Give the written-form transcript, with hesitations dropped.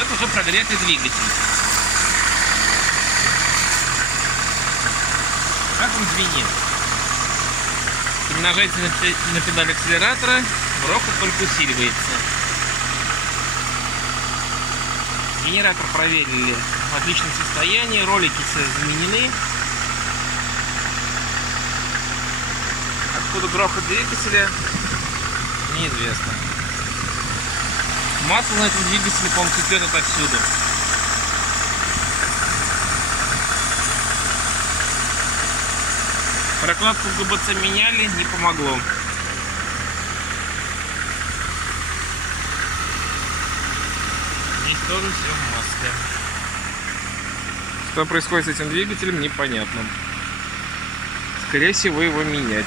Это уже прогретый двигатель. Как он звенит? При нажатии на педаль акселератора грохот только усиливается. Генератор проверили в отличном состоянии, ролики заменены. Откуда грохот двигателя, неизвестно. Масло на этом двигателе, по-моему, течет отовсюду. Прокладку ГБЦ меняли, не помогло. Здесь тоже все в масле. Что происходит с этим двигателем, непонятно. Скорее всего, его менять.